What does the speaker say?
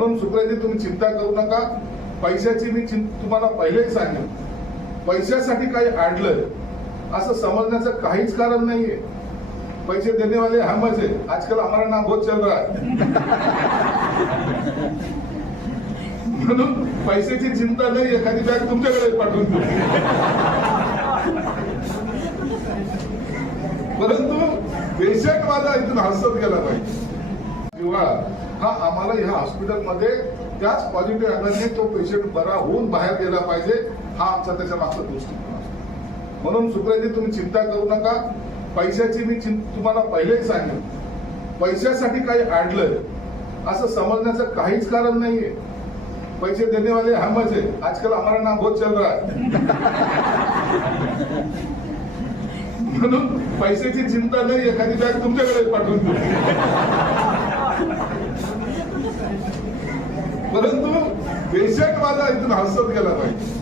म्हणून सुप्रियाजी तुम्ही चिंता करू नका. पैशाची मी तुम्हाला पहिलेही सांगेन, पैशासाठी काही अडलंय असं समजण्याचं काहीच कारण नाहीये. पैसे देने वाले हम है, आजकल हमारा नाम बहुत चल रहा है. म्हणून पैशाची चिंता नाही, एखादी बॅग तुमच्याकडे पाठवून देऊ. परंतु पेशंट माझा इथून हसत गेला पाहिजे किंवा हा आम्हाला ह्या हॉस्पिटलमध्ये त्याच पॉझिटिव्ह अँगलने तो पेशंट बरा होऊन बाहेर गेला पाहिजे, हा आमचा त्याच्या मागचा दृष्टिकोन असतो. म्हणून सुप्रियाजी तुम्ही चिंता करू नका. पैशाची मी तुम्हाला पहिलेही सांगेन, पैशासाठी काही अडलंय असं समजण्याचं काहीच कारण नाहीये. पैसे देने वाले हम है, आजकल हमारा नाम बहुत चल रहा है. म्हणून पैशाची चिंता नाही, एखादी बॅग तुमच्याकडे पाठवून देऊ. परंतु पेशंट माझा इथून हसत गेला पाहिजे